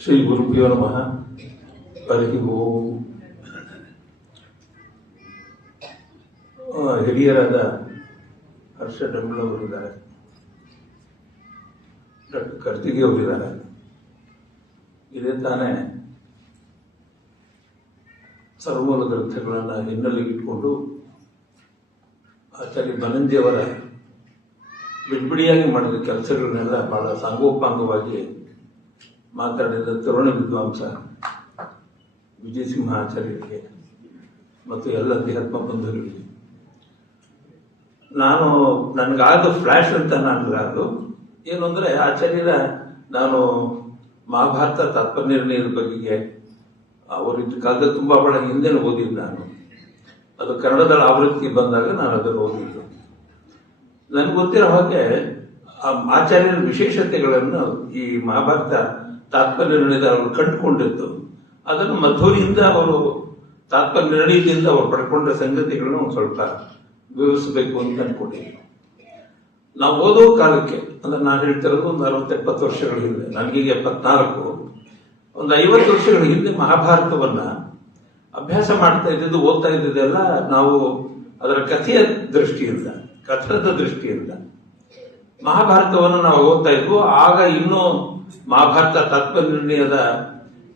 ಶ್ರೀ ಗುರುಭ್ಯೋ ನಮಃ. ಹರಿ ಓಂ. ಹಿರಿಯರಾದ ಹರ್ಷ ಡಂಬಳ ಅವರಿದ್ದಾರೆ, ಡಾಕ್ಟರ್ ಕರ್ತಿಗೆ ಅವರಿದ್ದಾರೆ. ಇದೇ ತಾನೇ ಸರ್ವಮೂಲ ಗ್ರಂಥಗಳನ್ನು ಹಿನ್ನೆಲೆಗೆ ಇಟ್ಕೊಂಡು ಆಚಾರ್ಯ ಬನಂಜಿಯವರ ಬಿಡಿಬಿಡಿಯಾಗಿ ಮಾಡಿದ ಕೆಲಸಗಳನ್ನೆಲ್ಲ ಬಹಳ ಸಾಂಗೋಪಾಂಗವಾಗಿ ಮಾತಾಡಿದ ತರುಣ ವಿದ್ವಾಂಸ ವಿಜಯಸಿಂಹ ಆಚಾರ್ಯರಿಗೆ ಮತ್ತು ಎಲ್ಲ ದೇಹಾತ್ಮ ಬಂಧುಗಳಿಗೆ ನಾನು ನನಗಾದ ಫ್ಲ್ಯಾಶ್ ಅಂತ ನನಗಾದು ಏನು ಅಂದರೆ, ಆಚಾರ್ಯರ ನಾನು ಮಹಾಭಾರತ ತಾತ್ಪರ್ಯನಿರ್ಣಯದ ಬಗೆಗೆ ಅವರಿದ್ದ ಕಾಲದಲ್ಲಿ ತುಂಬ ಬಹಳ ಹಿಂದೆ ಓದಿದ್ದು. ನಾನು ಅದು ಕನ್ನಡದ ಆವೃತ್ತಿ ಬಂದಾಗ ನಾನು ಅದನ್ನು ಓದಿದ್ದು. ನನಗೆ ಗೊತ್ತಿರೋ ಹಾಗೆ ಆಚಾರ್ಯರ ವಿಶೇಷತೆಗಳನ್ನು ಈ ಮಹಾಭಾರತ ತಾತ್ಪರ್ಯ ನಿರ್ಣಯದ ಅವರು ಕಂಡುಕೊಂಡಿದ್ದು, ಅದನ್ನು ಮಧ್ವರಿಯಿಂದ ಅವರು ತಾತ್ಪರ್ಯ ನಿರ್ಣಯದಿಂದ ಅವರು ಪಡ್ಕೊಂಡ ಸಂಗತಿಗಳನ್ನು ಒಂದು ಸ್ವಲ್ಪ ವಿವರಿಸಬೇಕು ಅಂತ ಅನ್ಕೊಂಡಿದ್ದೆ. ನಾವು ಓದೋ ಕಾಲಕ್ಕೆ ಅಂದ್ರೆ ನಾನು ಹೇಳ್ತಿರೋದು ಒಂದು 60-70 ವರ್ಷಗಳ ಹಿಂದೆ, ನನಗೀಗ 74, ಒಂದು 50 ವರ್ಷಗಳ ಹಿಂದೆ ಮಹಾಭಾರತವನ್ನ ಅಭ್ಯಾಸ ಮಾಡ್ತಾ ಇದ್ದಿದ್ದು, ಓದ್ತಾ ಇದ್ದಿದ್ದೆಲ್ಲ ನಾವು ಅದರ ಕಥೆಯ ದೃಷ್ಟಿಯಿಂದ, ಕಥನದ ದೃಷ್ಟಿಯಿಂದ ಮಹಾಭಾರತವನ್ನು ನಾವು ಓದ್ತಾ ಇದ್ವು. ಆಗ ಇನ್ನೂ ಮಹಾಭಾರತ ತಾತ್ಪರ್ಯ ನಿರ್ಣಯದ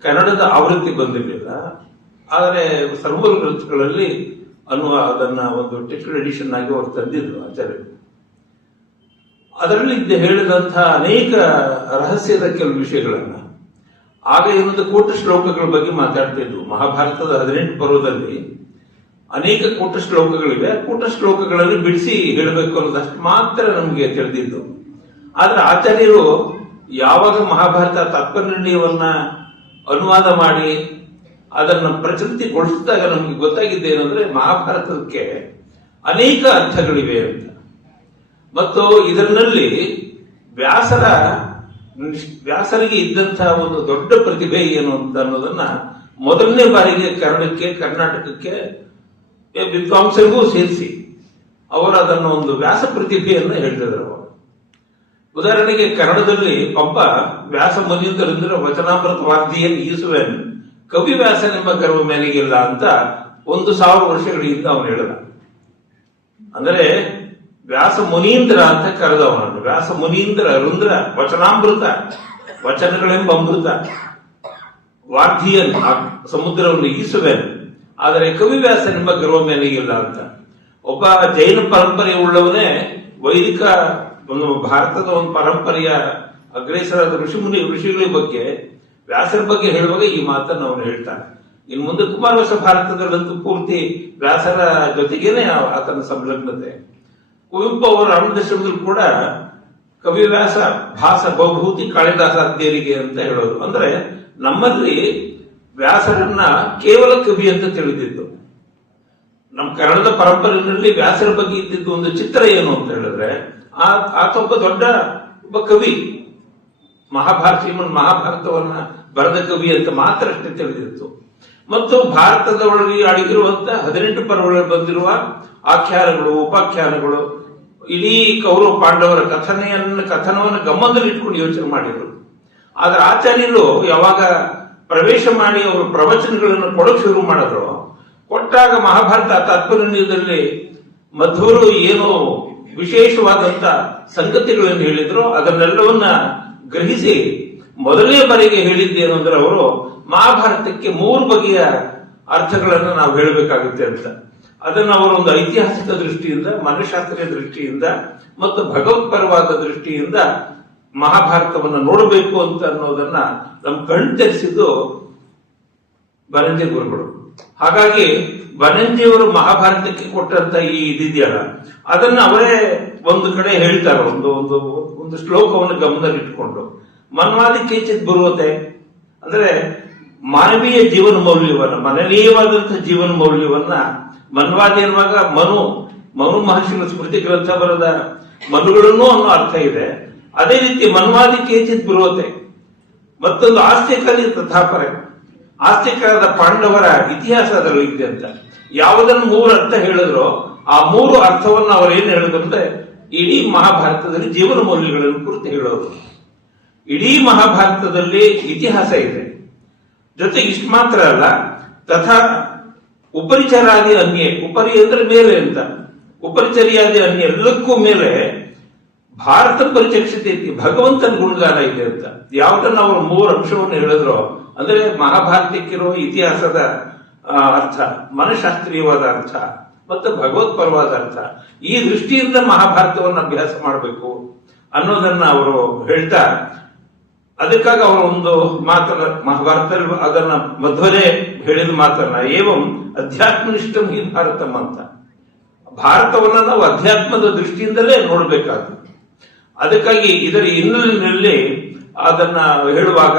ಕನ್ನಡದ ಆವೃತ್ತಿ ಬಂದಿರಲಿಲ್ಲ. ಆದರೆ ಸರ್ವಮೂಲ ಗ್ರಂಥಗಳಲ್ಲಿ ಅದನ್ನ ಒಂದು ಟೆಕ್ಸ್ಟ್ ಎಡಿಷನ್ ಆಗಿ ಅವರು ತಂದಿದ್ರು ಆಚಾರ್ಯರು. ಅದರಲ್ಲಿ ಹೇಳಿದಂತಹ ಅನೇಕ ರಹಸ್ಯದ ಕೆಲವು ವಿಷಯಗಳನ್ನ, ಆಗ ಏನೊಂದು ಕೋಟ ಶ್ಲೋಕಗಳ ಬಗ್ಗೆ ಮಾತಾಡ್ತಿದ್ವು. ಮಹಾಭಾರತದ 18 ಪರ್ವದಲ್ಲಿ ಅನೇಕ ಕೋಟ ಶ್ಲೋಕಗಳಿವೆ. ಕೋಟ ಶ್ಲೋಕಗಳಲ್ಲಿ ಬಿಡಿಸಿ ಹೇಳಬೇಕು ಅನ್ನೋದಷ್ಟು ಮಾತ್ರ ನಮಗೆ ತಿಳಿದಿದ್ದು. ಆದ್ರೆ ಆಚಾರ್ಯರು ಯಾವಾಗ ಮಹಾಭಾರತ ತಾತ್ಪರ್ಯ ನಿರ್ಣಯವನ್ನ ಅನುವಾದ ಮಾಡಿ ಅದನ್ನ ಪ್ರಚಲಿತಗೊಳಿಸಿದಾಗ ನಮ್ಗೆ ಗೊತ್ತಾಗಿದ್ದೇನೆಂದ್ರೆ, ಮಹಾಭಾರತಕ್ಕೆ ಅನೇಕ ಅರ್ಥಗಳಿವೆ ಅಂತ. ಮತ್ತು ಇದರಲ್ಲಿ ವ್ಯಾಸರಿಗೆ ಇದ್ದಂತಹ ಒಂದು ದೊಡ್ಡ ಪ್ರತಿಭೆ ಏನು ಅಂತ ಅನ್ನೋದನ್ನ ಮೊದಲನೇ ಬಾರಿಗೆ ಕನ್ನಡಕ್ಕೆ, ಕರ್ನಾಟಕಕ್ಕೆ ವಿದ್ವಾಂಸರಿಗೂ ಸೇರಿಸಿ ಅವರು ಅದನ್ನು ಒಂದು ವ್ಯಾಸ ಪ್ರತಿಭೆಯನ್ನ ಹೇಳಿದರು. ಉದಾಹರಣೆಗೆ ಕನ್ನಡದಲ್ಲಿ ಪಂಪ ವ್ಯಾಸ ಮುನೀಂದ್ರಂದ್ರ ವಚನಾಮೃತ ವಾರ್ಧಿಯನ್ ಈಸುವೆನ್ ಕವಿ ವ್ಯಾಸನೆಂಬ ಗರ್ವ ಮೇಲಿಗಿಲ್ಲ ಅಂತ 1000 ವರ್ಷಗಳ ಹಿಂದೆ ಅವನು ಹೇಳಿದ. ಅಂದರೆ ವ್ಯಾಸ ಮುನೀಂದ್ರ ಅಂತ ಕರೆದವನನ್ನು. ವ್ಯಾಸ ಮುನೀಂದ್ರ ರುಂದ್ರ ವಚನಾಮೃತ, ವಚನಗಳೆಂಬ ಅಮೃತ, ವಾರ್ಧಿಯನ್ ಸಮುದ್ರವನ್ನು ಈಸುವೆನ್, ಆದರೆ ಕವಿವ್ಯಾಸನೆಂಬ ಗರ್ವ ಮೇಲಿಗಿಲ್ಲ ಅಂತ. ಒಬ್ಬ ಜೈನ ಪರಂಪರೆ ಉಳ್ಳವನೇ ವೈದಿಕ ಒಂದು ಭಾರತದ ಒಂದು ಪರಂಪರೆಯ ಅಗ್ರೇಸರಾದ ಋಷಿಗಳ ಬಗ್ಗೆ, ವ್ಯಾಸರ ಬಗ್ಗೆ ಹೇಳುವಾಗ ಈ ಮಾತನ್ನು ಅವನು ಹೇಳ್ತಾನೆ. ಇನ್ನು ಮುಂದೆ ಕುಮಾರವ್ಯಾಸ ಭಾರತದಲ್ಲಂತೂ ಪೂರ್ತಿ ವ್ಯಾಸರ ಜೊತೆಗೇನೆ ಆತನ ಸಂಲಗ್ನತೆ. ಕುವೆಂಪು ಅವರ ಅರುಣದಶಮದಲ್ಲಿ ಕೂಡ ಕವಿವ್ಯಾಸ ಭಾಸ ಬಹುಭೂತಿ ಕಾಳಿದಾಸ ಅಧ್ಯರಿಗೆ ಅಂತ ಹೇಳೋದು. ಅಂದ್ರೆ ನಮ್ಮಲ್ಲಿ ವ್ಯಾಸರನ್ನ ಕೇವಲ ಕವಿ ಅಂತ ತಿಳಿದಿದ್ದು. ನಮ್ಮ ಕನ್ನಡದ ಪರಂಪರೆಯಲ್ಲಿ ವ್ಯಾಸರ ಬಗ್ಗೆ ಇದ್ದಿದ್ದು ಒಂದು ಚಿತ್ರ ಏನು ಅಂತ ಹೇಳಿದ್ರೆ, ಆತ ಒಬ್ಬ ಕವಿ, ಮಹಾಭಾರತವನ್ನ ಬರೆದ ಕವಿ ಅಂತ ಮಾತ್ರ ಅಷ್ಟೇ ತಿಳಿದಿತ್ತು. ಮತ್ತು ಭಾರತದ ಒಳಗೆ ಅಡಗಿರುವಂತಹ 18 ಪರ್ವಗಳಲ್ಲಿ ಬಂದಿರುವ ಆಖ್ಯಾನಗಳು, ಉಪಾಖ್ಯಾನಗಳು, ಇಡೀ ಕೌರವ ಪಾಂಡವರ ಕಥನವನ್ನು ಗಮನದಲ್ಲಿ ಇಟ್ಕೊಂಡು ಯೋಚನೆ ಮಾಡಿದ್ರು. ಆದ್ರೆ ಆಚಾರ್ಯರು ಯಾವಾಗ ಪ್ರವೇಶ ಮಾಡಿ ಅವರು ಪ್ರವಚನಗಳನ್ನು ಕೊಡೋಕೆ ಶುರು ಮಾಡಿದ್ರು, ಕೊಟ್ಟಾಗ ಮಹಾಭಾರತ ತಾತ್ಪರ್ಯದಲ್ಲಿ ಮಧ್ವರು ಏನು ವಿಶೇಷವಾದಂತ ಸಂಗತಿಗಳನ್ನು ಹೇಳಿದ್ರು, ಅದನ್ನೆಲ್ಲವನ್ನ ಗ್ರಹಿಸಿ ಮೊದಲನೇ ಬಾರಿಗೆ ಹೇಳಿದ್ದೇನು ಅಂದ್ರೆ, ಅವರು ಮಹಾಭಾರತಕ್ಕೆ 3 ಬಗೆಯ ಅರ್ಥಗಳನ್ನು ನಾವು ಹೇಳಬೇಕಾಗುತ್ತೆ ಅಂತ. ಅದನ್ನು ಅವರು ಒಂದು ಐತಿಹಾಸಿಕ ದೃಷ್ಟಿಯಿಂದ, ಮನಃಶಾಸ್ತ್ರೀಯ ದೃಷ್ಟಿಯಿಂದ ಮತ್ತು ಭಗವತ್ಪರವಾದ ದೃಷ್ಟಿಯಿಂದ ಮಹಾಭಾರತವನ್ನು ನೋಡಬೇಕು ಅಂತ ಅನ್ನೋದನ್ನ ನಮ್ಮ ಕಣ್ಣು ತೆರೆಸಿದ್ದು ಬನಂಜಿ ಗುರುಗಳು. ಹಾಗಾಗಿ ಬನಂಜಿಯವರು ಮಹಾಭಾರತಕ್ಕೆ ಕೊಟ್ಟಂತ ಈ ಇದಿದೆಯಲ್ಲ, ಅದನ್ನ ಅವರೇ ಒಂದು ಕಡೆ ಹೇಳ್ತಾರೆ. ಒಂದು ಶ್ಲೋಕವನ್ನು ಗಮನದಲ್ಲಿ ಇಟ್ಕೊಂಡು, ಮನ್ವಾದಿ ಕೇಚಿತ್ ಬರುವತೆ ಅಂದ್ರೆ ಮಾನವೀಯ ಜೀವನ ಮೌಲ್ಯವನ್ನ, ಮನನೀಯವಾದಂತಹ ಜೀವನ ಮೌಲ್ಯವನ್ನ ಮನ್ವಾದಿ ಅನ್ನುವಾಗ ಮನು ಮಹರ್ಷಿಗಳ ಸ್ಮೃತಿ ಗ್ರಂಥ ಬರೆದ ಮನುಗಳನ್ನು ಅನ್ನೋ ಅರ್ಥ ಇದೆ. ಅದೇ ರೀತಿ ಮನ್ವಾದಿ ಕೇಚಿತ್ ಬರುವತೆ, ಮತ್ತೊಂದು ಆಸ್ತಿಕಲಿ ತಥಾಪರೆ, ಆಸ್ತಿಕರಾದ ಪಾಂಡವರ ಇತಿಹಾಸ ಅದರಲ್ಲಿ ಇದೆ ಅಂತ. ಯಾವುದನ್ನು 3 ಅರ್ಥ ಹೇಳಿದ್ರೋ ಆ 3 ಅರ್ಥವನ್ನು ಅವರೇನು ಹೇಳಿದ್ರು ಅಂದ್ರೆ, ಇಡೀ ಮಹಾಭಾರತದಲ್ಲಿ ಜೀವನ ಮೌಲ್ಯಗಳನ್ನು ಕುರಿತು ಹೇಳೋದು. ಇಡೀ ಮಹಾಭಾರತದಲ್ಲಿ ಇತಿಹಾಸ ಇದೆ. ಜೊತೆಗೆ ಇಷ್ಟು ಮಾತ್ರ ಅಲ್ಲ, ತಥಾ ಉಪರಿಚರಾದಿ ಅನ್ಯ, ಉಪರಿ ಅಂದ್ರೆ ಮೇಲೆ ಅಂತ, ಉಪರಿಚರ್ಯಾದಿ ಅನ್ಯ ಎಲ್ಲಕ್ಕೂ ಮೇಲೆ ಭಾರತ ಪರಿಚಕ್ಷತೆ ಐತಿ, ಭಗವಂತನ ಗುಣಗಾನ ಇದೆ ಅಂತ. ಯಾವ್ದನ್ನ ಅವರು 3 ಅಂಶವನ್ನು ಹೇಳಿದ್ರು ಅಂದ್ರೆ ಮಹಾಭಾರತಕ್ಕಿರುವ ಇತಿಹಾಸದ ಅರ್ಥ, ಮನಃಶಾಸ್ತ್ರೀಯವಾದ ಅರ್ಥ ಮತ್ತು ಭಗವತ್ಪರವಾದ ಅರ್ಥ. ಈ ದೃಷ್ಟಿಯಿಂದ ಮಹಾಭಾರತವನ್ನು ಅಭ್ಯಾಸ ಮಾಡಬೇಕು ಅನ್ನೋದನ್ನ ಅವರು ಹೇಳ್ತಾ, ಅದಕ್ಕಾಗಿ ಅವರ ಒಂದು ಮಾತನ್ನ ಮಹಾಭಾರತದಲ್ಲಿ ಅದನ್ನ ಮಧ್ವರೇ ಹೇಳಿದ ಮಾತನ್ನ, ಏವಂ ಅಧ್ಯಾತ್ಮನಿಷ್ಠಂ ಹಿ ಭಾರತಂ ಅಂತ. ಭಾರತವನ್ನ ನಾವು ಅಧ್ಯಾತ್ಮದ ದೃಷ್ಟಿಯಿಂದಲೇ ನೋಡ್ಬೇಕಾದ್ರು. ಅದಕ್ಕಾಗಿ ಇದರ ಹಿನ್ನೆಲೆಯಲ್ಲಿ ಅದನ್ನ ಹೇಳುವಾಗ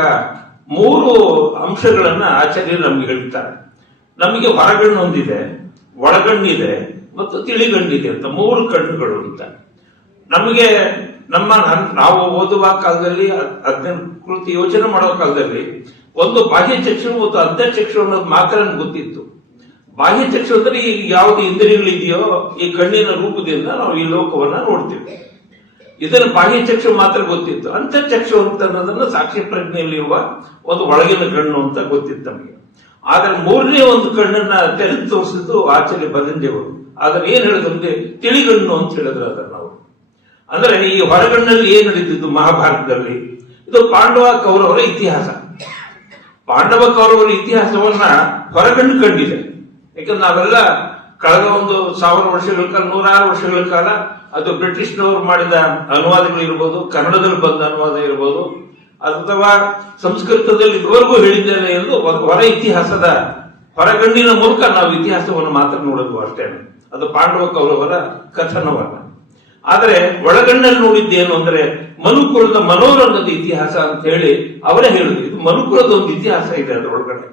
3 ಅಂಶಗಳನ್ನ ಆಚಾರ್ಯರು ನಮ್ಗೆ ಹೇಳ್ತಾರೆ. ನಮಗೆ ಹೊರಗಣ್ಣು ಒಂದಿದೆ, ಒಳಗಣ್ಣಿದೆ ಮತ್ತು ತಿಳಿಗಣ್ಣಿದೆ ಅಂತ 3 ಕಣ್ಣುಗಳು ಅಂತ. ನಮಗೆ ನಾವು ಓದುವ ಕಾಲದಲ್ಲಿ, ಅಧ್ಯಯನ ಕೃತಿ ಯೋಚನೆ ಮಾಡೋ ಕಾಲದಲ್ಲಿ ಒಂದು ಬಾಹ್ಯ ಚಕ್ಷು ಮತ್ತು ಅಂತರ್ಚಕ್ಷು ಅನ್ನೋದು ಮಾತ್ರ ಗೊತ್ತಿತ್ತು. ಬಾಹ್ಯ ಚಕ್ಷು ಅಂದ್ರೆ ಈಗ ಯಾವ್ದು ಇಂದ್ರಿಯಗಳಿದೆಯೋ ಈ ಕಣ್ಣಿನ ರೂಪದಿಂದ ನಾವು ಈ ಲೋಕವನ್ನ ನೋಡ್ತೀವಿ. ಇದನ್ನು ಬಾಹ್ಯ ಚಕ್ಷು ಮಾತ್ರ ಗೊತ್ತಿತ್ತು. ಅಂತರ್ಚಕ್ಷು ಅಂತ ಅನ್ನೋದನ್ನ ಸಾಕ್ಷಿ ಪ್ರಜ್ಞೆಯಲ್ಲಿರುವ ಒಂದು ಒಳಗಿನ ಕಣ್ಣು ಅಂತ ಗೊತ್ತಿತ್ತು ನಮಗೆ. ಆದ್ರೆ 3ನೇ ಒಂದು ಕಣ್ಣನ್ನ ತೆರೆದು ತೋರಿಸಿದ್ದು ಆಚಾರ್ಯ ಬದಂಜೆಯವರು. ಆದ್ರೆ ಏನ್ ಹೇಳಿದ್ರೆ ತಿಳಿಗಣ್ಣು ಅಂತ ಹೇಳಿದ್ರು ಅದನ್ನ ಅವರು. ಅಂದ್ರೆ ಈ ಹೊರಗಣ್ಣಲ್ಲಿ ಏನ್ ನಡೀತಿದ್ದು ಮಹಾಭಾರತದಲ್ಲಿ, ಇದು ಪಾಂಡವ ಕೌರವರ ಇತಿಹಾಸ. ಪಾಂಡವ ಕೌರವರ ಇತಿಹಾಸವನ್ನ ಹೊರಗಣ್ಣು ಕಂಡಿದೆ. ಯಾಕಂದ್ರೆ ನಾವೆಲ್ಲ ಕಳೆದ ಒಂದು 1000 ವರ್ಷಗಳ ಕಾಲ, 106 ವರ್ಷಗಳ ಕಾಲ ಅದು ಬ್ರಿಟಿಷ್ನವರು ಮಾಡಿದ ಅನುವಾದಗಳು ಇರ್ಬೋದು, ಕನ್ನಡದಲ್ಲಿ ಬಂದ ಅನುವಾದ ಇರ್ಬೋದು, ಅಥವಾ ಸಂಸ್ಕೃತದಲ್ಲಿ ಇದುವರೆಗೂ ಹೇಳಿದ್ದೇನೆ ಎಂದು ಹೊರ ಇತಿಹಾಸದ ಹೊರಗಣ್ಣಿನ ಮೂಲಕ ನಾವು ಇತಿಹಾಸವನ್ನು ಮಾತ್ರ ನೋಡೋದು ಅಷ್ಟೇ. ಅದು ಪಾಂಡವ ಕೌರವರ ಕಥನವನ್ನ. ಆದರೆ ಒಳಗಣ್ಣಲ್ಲಿ ನೋಡಿದ್ದೇನು ಅಂದ್ರೆ ಮನುಕುಲದ ಮನೋರಂಗದ ಇತಿಹಾಸ ಅಂತ ಹೇಳಿ ಅವರೇ ಹೇಳಿದ್ರು. ಇದು ಮನುಕುಲದ ಒಂದು ಇತಿಹಾಸ ಇದೆ ಅದರೊಳಗಡೆ.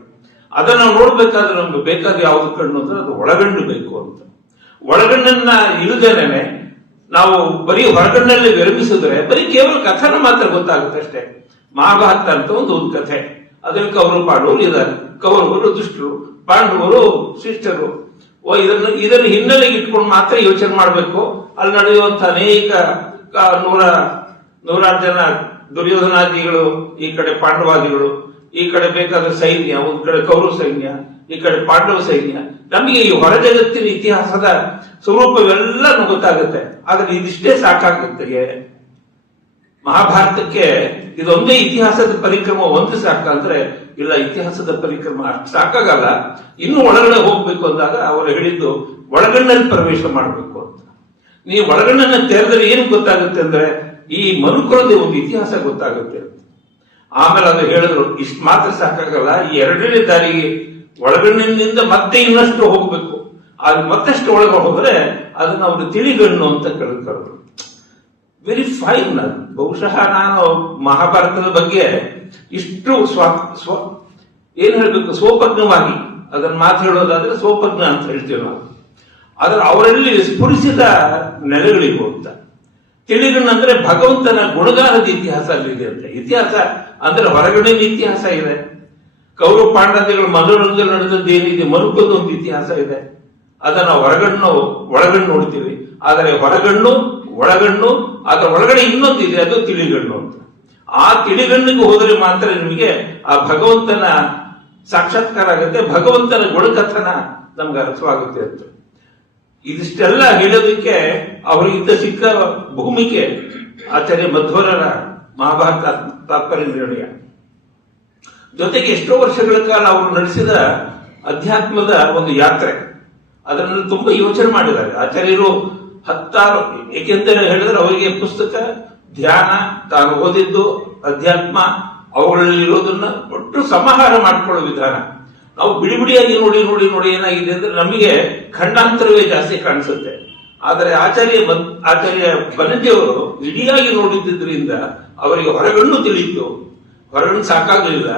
ಅದನ್ನ ನಾವು ನೋಡ್ಬೇಕಾದ್ರೆ ನಮ್ಗೆ ಬೇಕಾದ ಯಾವ್ದು ಕಣ್ಣು ಅಂದ್ರೆ ಅದು ಒಳಗಣ್ಣು ಬೇಕು ಅಂತ. ಒಳಗಣ್ಣನ್ನ ಇಲ್ಲದೇನೆ ನಾವು ಬರೀ ಹೊರಗಣ್ಣಲ್ಲಿ ವಿರಮಿಸಿದ್ರೆ ಬರೀ ಕೇವಲ ಕಥನ ಮಾತ್ರ ಗೊತ್ತಾಗುತ್ತೆ ಅಷ್ಟೇ. ಮಹಾಭಾರತ ಅಂತ ಒಂದು ಕಥೆ, ಅದ್ರಲ್ಲಿ ಕೌರವ ಪಾಂಡವರು ಇದ್ದಾರೆ. ಕೌರವರು ದುಷ್ಟರು, ಪಾಂಡವರು ಶಿಷ್ಟರು. ಇದನ್ನ ಹಿನ್ನೆಲೆಗೆ ಇಟ್ಕೊಂಡು ಮಾತ್ರ ಯೋಚನೆ ಮಾಡಬೇಕು. ಅಲ್ಲಿ ನಡೆಯುವಂತ ಅನೇಕ 100 ಜನ ದುರ್ಯೋಧನಾದಿಗಳು, ಈ ಕಡೆ ಪಾಂಡವಾದಿಗಳು, ಈ ಕಡೆ ಬೇಕಾದ ಸೈನ್ಯ, ಒಂದ್ ಕಡೆ ಕೌರವ ಸೈನ್ಯ, ಈ ಕಡೆ ಪಾಂಡವ ಸೈನ್ಯ. ನಮಗೆ ಈ ಹೊರ ಜಗತ್ತಿನ ಇತಿಹಾಸದ ಸ್ವರೂಪವೆಲ್ಲ ಗೊತ್ತಾಗುತ್ತೆ. ಆದ್ರೆ ಇದಿಷ್ಟೇ ಸಾಕಾಗುತ್ತೆ. ಮಹಾಭಾರತಕ್ಕೆ ಇದೊಂದೇ ಇತಿಹಾಸದ ಪರಿಕ್ರಮ ಒಂದು ಸಾಕಂದ್ರೆ ಇಲ್ಲ, ಇತಿಹಾಸದ ಪರಿಕ್ರಮ ಅಷ್ಟು ಸಾಕಾಗಲ್ಲ. ಇನ್ನು ಒಳಗಡೆ ಹೋಗ್ಬೇಕು ಅಂದಾಗ ಅವರು ಹೇಳಿದ್ದು ಒಳಗಣ್ಣಲ್ಲಿ ಪ್ರವೇಶ ಮಾಡಬೇಕು ಅಂತ. ನೀವು ಒಳಗಣ್ಣನ್ನ ತೆರೆದ್ರೆ ಏನು ಗೊತ್ತಾಗುತ್ತೆ ಅಂದ್ರೆ ಈ ಮನುಕುಲದ ಒಂದು ಇತಿಹಾಸ ಗೊತ್ತಾಗುತ್ತೆ ಅಂತ. ಆಮೇಲೆ ಅದು ಹೇಳಿದ್ರು ಇಷ್ಟು ಮಾತ್ರ ಸಾಕಾಗಲ್ಲ, ಈ 2ನೇ ದಾರಿಗೆ ಒಳಗಣ್ಣಿನಿಂದ ಮತ್ತೆ ಇನ್ನಷ್ಟು ಹೋಗ್ಬೇಕು. ಅದು ಮತ್ತಷ್ಟು ಒಳಗೆ ಹೋದ್ರೆ ಅದನ್ನ ಅವರು ತಿಳಿಗಣ್ಣು ಅಂತ ಕರೆದ್ರು. Very fine. ಬಹುಶಃ ನಾನು ಮಹಾಭಾರತದ ಬಗ್ಗೆ ಇಷ್ಟು ಏನ್ ಹೇಳ್ಬೇಕು, ಸ್ವಪ್ರಜ್ಞವಾಗಿ ಅದನ್ನ ಮಾತು ಹೇಳೋದಾದ್ರೆ ಸ್ವಪ್ರಜ್ಞ ಅಂತ ಹೇಳ್ತೀವಿ ನಾವು. ಆದ್ರೆ ಅವರಲ್ಲಿ ಸ್ಫುರಿಸಿದ ನೆಲೆಗಳಿಗೂ ಅಂತ. ತಿಳಿಗಣ್ಣು ಅಂದ್ರೆ ಭಗವಂತನ ಗುಣಗಾನದ ಇತಿಹಾಸ ಅಲ್ಲಿದೆ ಅಂತ. ಇತಿಹಾಸ ಅಂದ್ರೆ ಹೊರಗಡೆನ ಇತಿಹಾಸ ಇದೆ. ಕೌರವ ಪಾಂಡವಗಳು ಮನೋರಂಜನೆ ನಡೆದದ್ದು ಏನಿದೆ, ಮನುಕುಲದ ಒಂದು ಇತಿಹಾಸ ಇದೆ. ಅದನ್ನ ಹೊರಗಣ್ಣು ಒಳಗಣ್ಣು ನೋಡ್ತೀವಿ. ಆದರೆ ಹೊರಗಣ್ಣು ಒಳಗಣ್ಣು, ಅದರ ಒಳಗಡೆ ಇನ್ನೊಂದಿದೆ, ಅದು ತಿಳಿಗಣ್ಣು ಅಂತ. ಆ ತಿಳಿಗಣ್ಣಿಗೆ ಹೋದರೆ ಮಾತ್ರ ನಿಮಗೆ ಆ ಭಗವಂತನ ಸಾಕ್ಷಾತ್ಕಾರ ಆಗುತ್ತೆ, ಭಗವಂತನ ಗುಣಕಥನ ನಮ್ಗೆ ಅರ್ಥವಾಗುತ್ತೆ ಅಂತ. ಇದಿಷ್ಟೆಲ್ಲ ಹೇಳೋದಕ್ಕೆ ಅವರಿಗಿದ್ದ ಸಿಕ್ಕ ಭೂಮಿಕೆ ಆಚಾರ್ಯ ಮಧ್ವರರ ಮಹಾಭಾರತ ತಾತ್ಪರ್ಯ ನಿರ್ಣಯ. ಜೊತೆಗೆ ಎಷ್ಟೋ ವರ್ಷಗಳ ಕಾಲ ಅವರು ನಡೆಸಿದ ಅಧ್ಯಾತ್ಮದ ಒಂದು ಯಾತ್ರೆ, ಅದನ್ನು ತುಂಬಾ ಯೋಚನೆ ಮಾಡಿದ್ದಾರೆ ಆಚಾರ್ಯರು. 10 ಏಕೆಂದರೆ ಹೇಳಿದ್ರೆ ಅವರಿಗೆ ಪುಸ್ತಕ, ಧ್ಯಾನ, ತಾನು ಓದಿದ್ದು, ಅಧ್ಯಾತ್ಮ, ಅವುಗಳಲ್ಲಿ ಇರೋದನ್ನ ಒಟ್ಟು ಸಮಾಹಾರ ಮಾಡಿಕೊಳ್ಳೋ ವಿಧಾನ. ನಾವು ಬಿಡಿ ಬಿಡಿಯಾಗಿ ನೋಡಿ ನೋಡಿ ನೋಡಿ ಏನಾಗಿದೆ ಅಂದ್ರೆ ನಮಗೆ ಖಂಡಾಂತರವೇ ಜಾಸ್ತಿ ಕಾಣಿಸುತ್ತೆ. ಆದರೆ ಆಚಾರ್ಯ ಬನಂಜಿಯವರು ಇಡಿಯಾಗಿ ನೋಡಿದ್ದರಿಂದ ಅವರಿಗೆ ಹೊರಗಣ್ಣು ತಿಳಿಯಿತು. ಹೊರಗಣ್ಣು ಸಾಕಾಗ್ಲಿಲ್ಲ,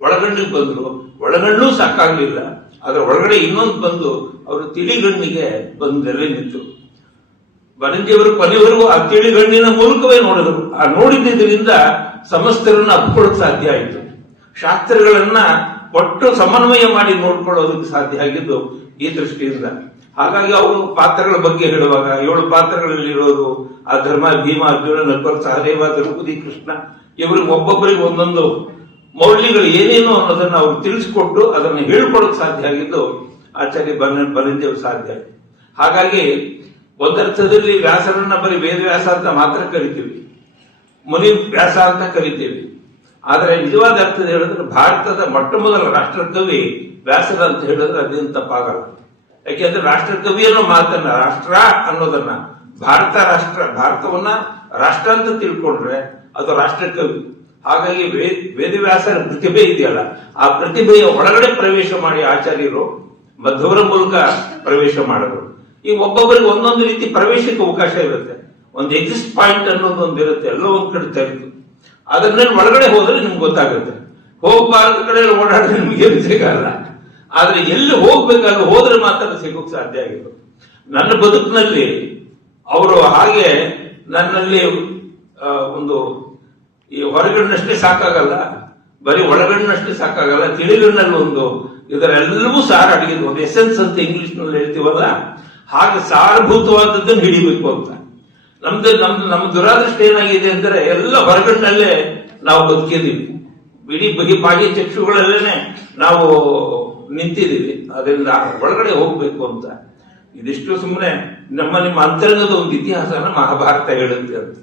ಒಳಗಣ್ಣಿಗೆ ಬಂದ್ರು. ಒಳಗಣ್ಣು ಸಾಕಾಗ್ಲಿಲ್ಲ, ಅದರ ಒಳಗಡೆ ಇನ್ನೊಂದು ಬಂದು ಅವರು ತಿಳಿಗಣ್ಣಿಗೆ ಬಂದೆಲೆ ನಿಂತು. ಬನಂಜಿಯವರು ಕೊನೆವರೆಗೂ ಆ ತಿಳಿಗಣ್ಣಿನ ಮೂಲಕವೇ ನೋಡಿದ್ರು. ಆ ನೋಡಿದ್ದರಿಂದ ಸಮಸ್ತರನ್ನ ಅಪ್ಕೊಳ್ಳೋಕೆ ಸಾಧ್ಯ ಆಯಿತು. ಶಾಸ್ತ್ರಗಳನ್ನ ಒಟ್ಟು ಸಮನ್ವಯ ಮಾಡಿ ನೋಡ್ಕೊಳ್ಳೋದಕ್ಕೆ ಸಾಧ್ಯ ಆಗಿದ್ದು ಈ ದೃಷ್ಟಿಯಿಂದ. ಹಾಗಾಗಿ ಅವರು ಪಾತ್ರಗಳ ಬಗ್ಗೆ ಹೇಳುವಾಗ 7 ಪಾತ್ರಗಳಲ್ಲಿ ಇರೋದು, ಆ ಧರ್ಮ, ಭೀಮ, ಅರ್ಜುನ, ನಕುಲ, ಸಹದೇವ, ದ್ರೌಪದಿ, ಕೃಷ್ಣ, ಇವರಿಗೆ ಒಬ್ಬೊಬ್ಬರಿಗೆ ಒಂದೊಂದು ಮೌಲ್ಯಗಳು ಏನೇನು ಅನ್ನೋದನ್ನ ಅವ್ರು ತಿಳಿಸಿಕೊಟ್ಟು ಅದನ್ನು ಹೇಳ್ಕೊಡಕ್ ಸಾಧ್ಯ ಆಗಿದ್ದು ಆಚಾರ್ಯ ಬನಂಜಿಯವರು ಸಾಧ್ಯ. ಹಾಗಾಗಿ ಒಂದರ್ಥದಲ್ಲಿ ವ್ಯಾಸರನ್ನ ಬರೀ ವೇದ ವ್ಯಾಸ ಅಂತ ಮಾತ್ರ ಕರಿತೀವಿ, ಮುನಿ ವ್ಯಾಸ ಅಂತ ಕರಿತೀವಿ. ಆದರೆ ನಿಜವಾದ ಅರ್ಥದ ಹೇಳಿದ್ರೆ ಭಾರತದ ಮೊಟ್ಟ ಮೊದಲ ರಾಷ್ಟ್ರಕವಿ ವ್ಯಾಸರ ಅಂತ ಹೇಳಿದ್ರೆ ಅದೇನು ತಪ್ಪಾಗಲ್ಲ. ಯಾಕೆಂದ್ರೆ ರಾಷ್ಟ್ರಕವಿ ಅನ್ನೋ ಮಾತನ್ನ, ರಾಷ್ಟ್ರ ಅನ್ನೋದನ್ನ, ಭಾರತವನ್ನ ರಾಷ್ಟ್ರ ಅಂತ ತಿಳ್ಕೊಂಡ್ರೆ ಅದು ರಾಷ್ಟ್ರಕವಿ. ಹಾಗಾಗಿ ವೇದವ್ಯಾಸರ ಪ್ರತಿಭೆ ಇದೆಯಲ್ಲ, ಆ ಪ್ರತಿಭೆಯ ಒಳಗಡೆ ಪ್ರವೇಶ ಮಾಡಿ ಆಚಾರ್ಯರು ಮಧ್ವರ ಮೂಲಕ ಪ್ರವೇಶ ಮಾಡಿದ್ರು. ಈ ಒಬ್ಬೊಬ್ಬರಿಗೆ ಒಂದೊಂದು ರೀತಿ ಪ್ರವೇಶಕ್ಕೆ ಅವಕಾಶ ಇರುತ್ತೆ. ಒಂದು ಎಕ್ಸಿಸ್ಟ್ ಪಾಯಿಂಟ್ ಅನ್ನೋದು ಒಂದು ಇರುತ್ತೆ, ಎಲ್ಲೋ ಒಂದ್ ಕಡೆ ತೆರೆದು ಅದನ್ನ ಒಳಗಡೆ ಹೋದ್ರೆ ನಿಮ್ಗೆ ಗೊತ್ತಾಗುತ್ತೆ. ಹೋಗಬಾರದ ಕಡೆ ಓಡಾಡಿದ್ರೆ ನಿಮ್ಗೆ ಏನು ಸಿಗಲ್ಲ. ಆದ್ರೆ ಎಲ್ಲಿ ಹೋಗ್ಬೇಕಾದ್ರೆ ಹೋದ್ರೆ ಮಾತ್ರ ಸಿಗೋಕ್ ಸಾಧ್ಯ ಆಗಿತ್ತು. ನನ್ನ ಬದುಕಿನಲ್ಲಿ ಅವರು ಹಾಗೆ ನನ್ನಲ್ಲಿ ಒಂದು ಈ ಹೊರಗಣ್ಣಷ್ಟೇ ಸಾಕಾಗಲ್ಲ, ಬರೀ ಒಳಗಣ್ಣಷ್ಟೇ ಸಾಕಾಗಲ್ಲ, ತಿಳಿಗಣ್ಣಲ್ಲಿ ಒಂದು ಇದರೆಲ್ಲವೂ ಸಾರ ಅಡಗಿದ್ರು. ಒಂದು ಎಸೆನ್ಸ್ ಅಂತ ಇಂಗ್ಲಿಷ್ ನಲ್ಲಿ ಹೇಳ್ತೀವಲ್ಲ, ಹಾಗೆ ಸಾರಭೂತವಾದದ್ದನ್ನು ಹಿಡಿಬೇಕು ಅಂತ. ನಮ್ಮ ದುರಾದೃಷ್ಟ ಏನಾಗಿದೆ ಅಂದ್ರೆ ಎಲ್ಲ ಹೊರಗಣ್ಣಲ್ಲೇ ನಾವು ಬದುಕಿದೀವಿ, ಇಡೀ ಬಗೆ ಬಾಗಿ ಚಕ್ಷುಗಳಲ್ಲೇನೆ ನಾವು ನಿಂತಿದ್ದೀವಿ. ಅದರಿಂದ ಒಳಗಡೆ ಹೋಗ್ಬೇಕು ಅಂತ. ಇದಿಷ್ಟು ಸುಮ್ಮನೆ ನಿಮ್ಮ ಅಂತರಂಗದ ಒಂದು ಇತಿಹಾಸನ ಮಹಾಭಾರತ ಹೇಳುತ್ತೆ ಅಂತ.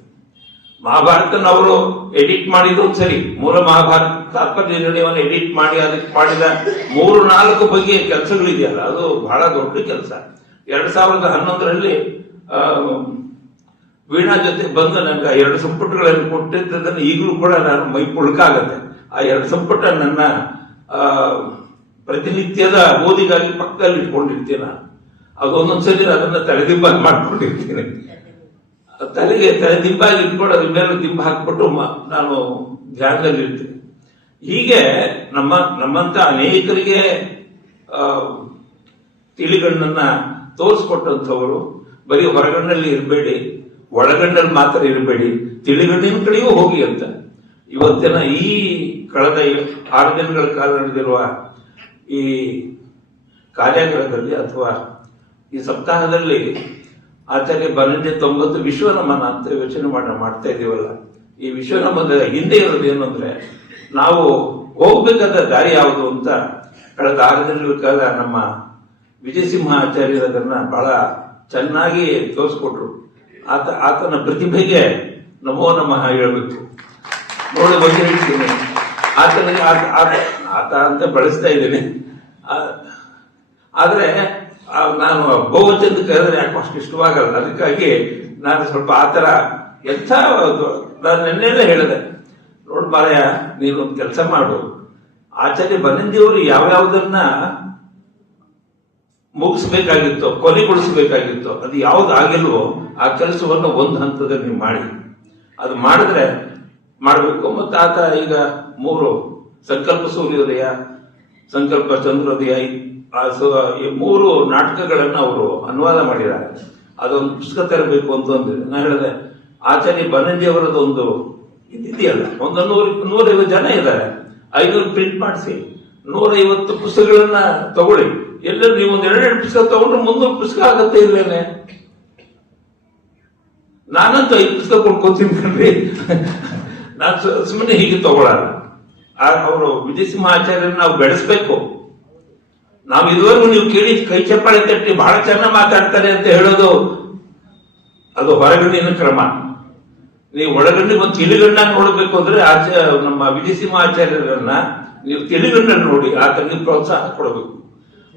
ಮಹಾಭಾರತನ ಅವರು ಎಡಿಟ್ ಮಾಡಿದ್ರು ಸರಿ, ಮೂಲ ಮಹಾಭಾರತ ತಾತ್ಪರ್ಯ ನಿರ್ಣಯವನ್ನು ಎಡಿಟ್ ಮಾಡಿ ಅದಕ್ಕೆ ಮಾಡಿದ 3-4 ಬಗೆಯ ಕೆಲಸಗಳಿದೆಯಲ್ಲ, ಅದು ಬಹಳ ದೊಡ್ಡ ಕೆಲಸ. 2011ರಲ್ಲಿ ವೀಣಾ ಜೊತೆ ಬಂದು ನಂಗೆ 2 ಸಂಪುಟಗಳನ್ನು ಕೊಟ್ಟಿದ್ದನ್ನು ಈಗಲೂ ಕೂಡ ನಾನು ಮೈ ಪುಳ್ಕಾಗತ್ತೆ. ಆ 2 ಸಂಪುಟ ನನ್ನ ಪ್ರತಿನಿತ್ಯದ ಓದಿಗಾಗಿ ಪಕ್ಕದಲ್ಲಿ ಇಟ್ಕೊಂಡಿರ್ತೀನಿ ನಾನು. ಅದೊಂದೊಂದ್ಸಲಿ ಅದನ್ನ ತಲೆದಿಂಬಾಗಿ ಮಾಡ್ಕೊಂಡಿರ್ತೀನಿ. ತಲೆದಿಂಬಾಗಿ ಇಟ್ಕೊಂಡು ಅದ್ರ ಮೇಲೆ ದಿಂಬ ಹಾಕ್ಬಿಟ್ಟು ನಾನು ಧ್ಯಾನದಲ್ಲಿ ಇರ್ತೀನಿ. ಹೀಗೆ ನಮ್ಮಂತ ಅನೇಕರಿಗೆ ತಿಳಿಗಣ್ಣನ್ನ ತೋರಿಸ್ಕೊಟ್ಟಂಥವರು ಬರೀ ಹೊರಗಣ್ಣಲ್ಲಿ ಇರಬೇಡಿ, ಒಳಗಣ್ಣಲ್ಲಿ ಮಾತ್ರ ಇರಬೇಡಿ, ತಿಳಿಗಣ್ಣಿನ ಕಡೆಯೂ ಹೋಗಿ ಅಂತ ಇವತ್ತಿನ ಈ ಕಳೆದ 6 ದಿನಗಳ ಕಾಲ ನಡೆದಿರುವ ಈ ಕಾರ್ಯಾಗಾರದಲ್ಲಿ ಅಥವಾ ಈ ಸಪ್ತಾಹದಲ್ಲಿ ಆಚಾರ್ಯ ಬನಂಜಿ 90 ವಿಶ್ವನಮನ ಅಂತ ಯೋಚನೆ ಮಾಡ್ತಾ ಇದೀವಲ್ಲ. ಈ ವಿಶ್ವನಮನದ ಹಿಂದೆ ಇರೋದು ಏನು ಅಂದ್ರೆ, ನಾವು ಹೋಗ್ಬೇಕಾದ ದಾರಿ ಯಾವುದು ಅಂತ ಕಳೆದ 6 ದಿನಗಳ ಕಾಲ ನಮ್ಮ ವಿಜಯಸಿಂಹ ಆಚಾರ್ಯರು ಅದನ್ನ ಬಹಳ ಚೆನ್ನಾಗಿ ತೋರಿಸ್ಕೊಟ್ರು. ಆತನ ಪ್ರತಿಭೆಗೆ ನಮೋ ನಮಃ ಹೇಳ್ಬೇಕು. ನೋಡಿ ಬಗ್ಗೆ ಹೇಳ್ತೀನಿ, ಆತನಿಗೆ ಆತ ಅಂತ ಬಳಸ್ತಾ ಇದ್ದೀನಿ. ಆದ್ರೆ ನಾನು ಬಹುವಚನ ಕರೆದ್ರೆ ಯಾಕೋ ಅಷ್ಟು ಇಷ್ಟವಾಗಲ್ಲ. ಅದಕ್ಕಾಗಿ ನಾನು ಸ್ವಲ್ಪ ಆತರ ಎಂಥ ನಾನು ನೆನ್ನೆಲ್ಲ ಹೇಳಿದೆ, ನೋಡ್ ಮಾರಾಯ, ನೀನೊಂದು ಕೆಲಸ ಮಾಡು, ಆಚಾರ್ಯ ಬನಂಜಿಯವರು ಯಾವ್ಯಾವುದನ್ನ ಮುಗಿಸ್ಬೇಕಾಗಿತ್ತೋ, ಕೊನೆಗೊಳಿಸಬೇಕಾಗಿತ್ತೋ, ಅದು ಯಾವ್ದು ಆಗಿಲ್ವೋ ಆ ಕೆಲಸವನ್ನು ಒಂದು ಹಂತದಲ್ಲಿ ನೀವು ಮಾಡಿ. ಅದು ಮಾಡಿದ್ರೆ ಮಾಡಬೇಕು. ಮತ್ತು ಆತ ಈಗ 3 ಸಂಕಲ್ಪ ಸೂರ್ಯೋದಯ, ಸಂಕಲ್ಪ ಚಂದ್ರೋದಯ, ಈ 3 ನಾಟಕಗಳನ್ನು ಅವರು ಅನುವಾದ ಮಾಡಿದ್ದಾರೆ. ಅದೊಂದು ಪುಸ್ತಕ ತರಬೇಕು ಅಂತ ಅಂದಿದೆ. ನಾನು ಹೇಳಿದೆ, ಆಚಾರ್ಯ ಬನಂಜಿ ಅವರದೊಂದು ಇದೆಯಲ್ಲ, 150 ಜನ ಇದ್ದಾರೆ, 500 ಪ್ರಿಂಟ್ ಮಾಡಿಸಿ 150 ಪುಸ್ತಕಗಳನ್ನ ತಗೊಳ್ಳಿ. ಎಲ್ಲರೂ ನೀವು ಒಂದು 2 ಪುಸ್ತಕ ತಗೊಂಡ್ರೆ 300 ಪುಸ್ತಕ ಆಗತ್ತೆ ಇಲ್ಲೇನೆ. ನಾನಂತೂ 5 ಪುಸ್ತಕ ಕೊಂಡ್ಕೊತೀನಿ ಕಣ್ರಿ. ನಾನು ಸುಮ್ಮನೆ ಹೀಗೆ ತಗೊಳ್ಳಲ್ಲ. ಅವರು ವಿಜಯಸಿಂಹ ಆಚಾರ್ಯರನ್ನ ನಾವು ಬೆಳೆಸ್ಬೇಕು. ನಾವು ಇದುವರೆಗೂ ನೀವು ಕೇಳಿ ಕೈ ಚಪ್ಪಾಳೆ ತಟ್ಟಿ ಬಹಳ ಚೆನ್ನಾಗಿ ಮಾತಾಡ್ತಾರೆ ಅಂತ ಹೇಳೋದು ಅದು ಹೊರಗಣ್ಣಿನ ಕ್ರಮ. ನೀವು ಒಳಗಣ್ಣಿ ಒಂದು ತಿಳಿಗಣ್ಣಾಗಿ ನೋಡ್ಬೇಕು ಅಂದ್ರೆ ನಮ್ಮ ವಿಜಯಸಿಂಹ ಆಚಾರ್ಯರನ್ನ ನೀವು ತಿಳಿಗಣ್ಣನ್ನು ನೋಡಿ ಆತನಿಗೆ ಪ್ರೋತ್ಸಾಹ ಕೊಡಬೇಕು.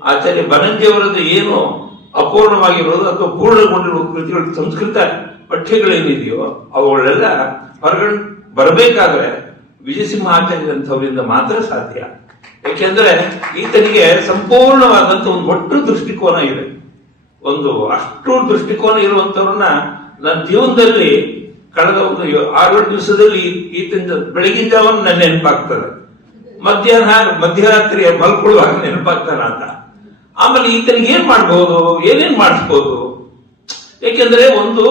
ಆಚಾರ್ಯ ಬನಂಜಿಯವರದ್ದು ಏನು ಅಪೂರ್ಣವಾಗಿರೋದು ಅಥವಾ ಪೂರ್ಣಗೊಂಡಿರುವ ಕೃತಿಗಳು, ಸಂಸ್ಕೃತ ಪಠ್ಯಗಳೇನಿದೆಯೋ ಅವುಗಳೆಲ್ಲ ಹೊರಗಡೆ ಬರಬೇಕಾದ್ರೆ ವಿಜಯಸಿಂಹ ಆಚಾರ್ಯರಂಥವರಿಂದ ಮಾತ್ರ ಸಾಧ್ಯ. ಯಾಕೆಂದ್ರೆ ಈತನಿಗೆ ಸಂಪೂರ್ಣವಾದಂತ ಒಂದು ಒಟ್ಟು ದೃಷ್ಟಿಕೋನ ಇದೆ. ಒಂದು ಅಷ್ಟು ದೃಷ್ಟಿಕೋನ ಇರುವಂತವ್ರನ್ನ ನನ್ನ ಜೀವನದಲ್ಲಿ ಕಳೆದ ಒಂದು 6-7 ದಿವಸದಲ್ಲಿ ಈತನ ಬೆಳಗಿನ ಜಾವನ ನನ್ನ ನೆನಪಾಗ್ತದೆ, ಮಧ್ಯರಾತ್ರಿ ಮಲ್ಕೊಳ್ಳುವಾಗ ನೆನಪಾಗ್ತಾನ ಅಂತ. ಆಮೇಲೆ ಈತನಿಗೆ ಏನ್ ಮಾಡ್ಬೋದು, ಏನೇನ್ ಮಾಡಿಸ್ಬೋದು. ಯಾಕೆಂದ್ರೆ ಒಂದು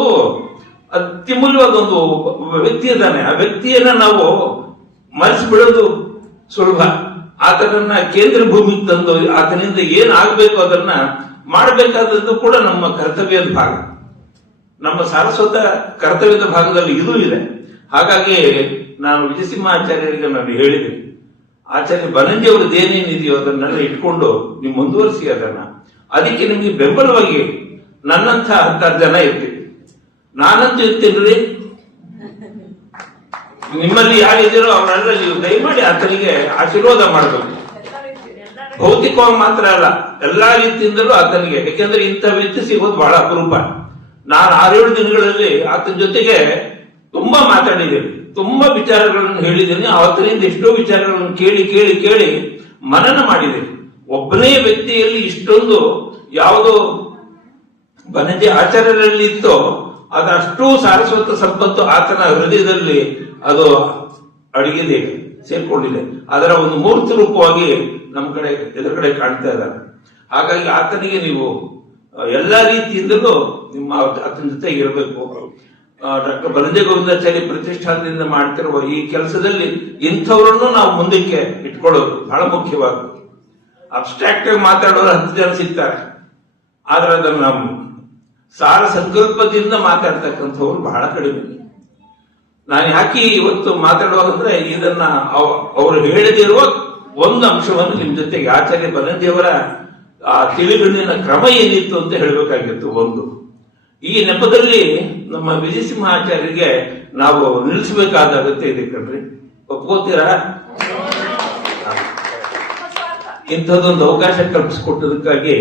ಅತ್ಯಮೂಲ್ಯವಾದ ಒಂದು ವ್ಯಕ್ತಿ ಇದ್ದಾನೆ. ಆ ವ್ಯಕ್ತಿಯನ್ನ ನಾವು ಮರೆಸಿಬಿಡೋದು ಸುಲಭ. ಆತನನ್ನ ಕೇಂದ್ರ ಭೂಮಿಗೆ ತಂದು ಆತನಿಂದ ಏನ್ ಆಗ್ಬೇಕು ಅದನ್ನ ಮಾಡಬೇಕಾದದ್ದು ಕೂಡ ನಮ್ಮ ಕರ್ತವ್ಯದ ಭಾಗ. ನಮ್ಮ ಸಾರಸ್ವತ ಕರ್ತವ್ಯದ ಭಾಗದಲ್ಲಿ ಇದು ಇದೆ. ಹಾಗಾಗಿ ನಾನು ವಿಜಯಸಿಂಹಾಚಾರ್ಯರಿಗೆ ನಾನು ಹೇಳಿದೆ, ಆಚಾರ್ಯ ಬನಂಜಿ ಅವ್ರದ್ದು ಏನೇನಿದೆಯೋ ಅದನ್ನೆಲ್ಲ ಇಟ್ಕೊಂಡು ನೀವು ಮುಂದುವರಿಸಿ ಅದನ್ನ. ಅದಕ್ಕೆ ನಿಮ್ಗೆ ಬೆಂಬಲವಾಗಿ ನನ್ನಂತ 10 ಜನ ಇರ್ತೀವಿ. ನಾನಂತೂ ಇರ್ತೀನ್ರಿ. ನಿಮ್ಮಲ್ಲಿ ಯಾರಿದ್ದೀರೋ ಅವರೆಲ್ಲ ನೀವು ದಯಮಾಡಿ ಆತನಿಗೆ ಆಶೀರ್ವಾದ ಮಾಡಬೇಕು. ಭೌತಿಕವಾಗಿ ಮಾತ್ರ ಅಲ್ಲ, ಎಲ್ಲಾ ರೀತಿಯಿಂದಲೂ ಆತನಿಗೆ. ಯಾಕೆಂದ್ರೆ ಇಂಥ ವ್ಯಕ್ತಿ ಸಿಗೋದು ಬಹಳ ಅಪರೂಪ. ನಾನು 6-7 ದಿನಗಳಲ್ಲಿ ಆತನ ಜೊತೆಗೆ ತುಂಬಾ ಮಾತಾಡಿದ್ದೇನೆ, ತುಂಬಾ ವಿಚಾರಗಳನ್ನು ಹೇಳಿದ್ದೇನೆ. ಆತನಿಂದ ಎಷ್ಟೋ ವಿಚಾರಗಳನ್ನು ಕೇಳಿ ಕೇಳಿ ಕೇಳಿ ಮನನ ಮಾಡಿದ್ದೇನೆ. ಒಬ್ಬನೇ ವ್ಯಕ್ತಿಯಲ್ಲಿ ಇಷ್ಟೊಂದು ಯಾವುದೋ ಬನಂಜಿ ಆಚಾರ್ಯರಲ್ಲಿ ಇತ್ತೋ ಅದಷ್ಟು ಸಾರಸ್ವತ ಸಂಪತ್ತು ಆತನ ಹೃದಯದಲ್ಲಿ ಅದು ಅಡಗಿದೆ, ಸೇರ್ಕೊಂಡಿದೆ. ಅದರ ಒಂದು ಮೂರ್ತಿ ರೂಪವಾಗಿ ನಮ್ಮ ಕಡೆ ಎದುರುಗಡೆ ಕಾಣ್ತಾ ಇದ್ದಾರೆ. ಹಾಗಾಗಿ ಆತನಿಗೆ ನೀವು ಎಲ್ಲಾ ರೀತಿಯಿಂದಲೂ ನಿಮ್ಮ ಆತನ ಜೊತೆ ಇರಬೇಕು. ಡಾಕ್ಟರ್ ಬನಂಜಿ ಗೋವಿಂದಾಚಾರ್ಯ ಪ್ರತಿಷ್ಠಾನದಿಂದ ಮಾಡ್ತಿರುವ ಈ ಕೆಲಸದಲ್ಲಿ ಇಂಥವ್ರನ್ನು ನಾವು ಮುಂದಕ್ಕೆ ಇಟ್ಕೊಳ್ಳೋದು ಬಹಳ ಮುಖ್ಯವಾದ. ಅಬ್ಸ್ಟ್ರಾಕ್ಟ್ ಆಗಿ ಮಾತಾಡೋರು 10 ಜನ ಸಿಗ್ತಾರೆ, ಆದ್ರೆ ಅದನ್ನ ನಾವು ಸಾರ ಸಂಕಲ್ಪದಿಂದ ಮಾತಾಡ್ತಕ್ಕಂಥವ್ರು ಬಹಳ ಕಡಿಮೆ. ನಾನು ಯಾಕೆ ಇವತ್ತು ಮಾತಾಡುವಾಗಂದ್ರೆ ಇದನ್ನ ಅವರು ಹೇಳದಿರುವ ಒಂದು ಅಂಶವನ್ನು ನಿಮ್ ಜೊತೆಗೆ ಆಚಾರ್ಯ ಬನಂಜಿಯವರ ಆ ತಿಳಿಗಣ್ಣಿನ ಕ್ರಮ ಏನಿತ್ತು ಅಂತ ಹೇಳಬೇಕಾಗಿತ್ತು. ಒಂದು ಈ ನೆಪದಲ್ಲಿ ನಮ್ಮ ವಿಜಯಸಿಂಹಾಚಾರ್ಯರಿಗೆ ನಾವು ನಿಲ್ಲಿಸಬೇಕಾದ ಅಗತ್ಯ ಇದೆ ಕಣ್ರಿ. ಒಪ್ಕೋತೀರಾ? ಇಂಥದ್ದೊಂದು ಅವಕಾಶ ಕಲ್ಪಿಸಿಕೊಟ್ಟದಕ್ಕಾಗಿ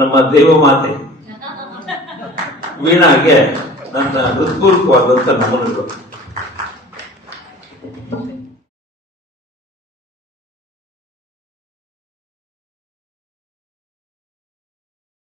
ನಮ್ಮ ದೇವಮಾತೆ ವೀಣಾಗೆ ನನ್ನ ಹೃತ್ಪೂರ್ವಕವಾದಂತ ನಮನಗಳು.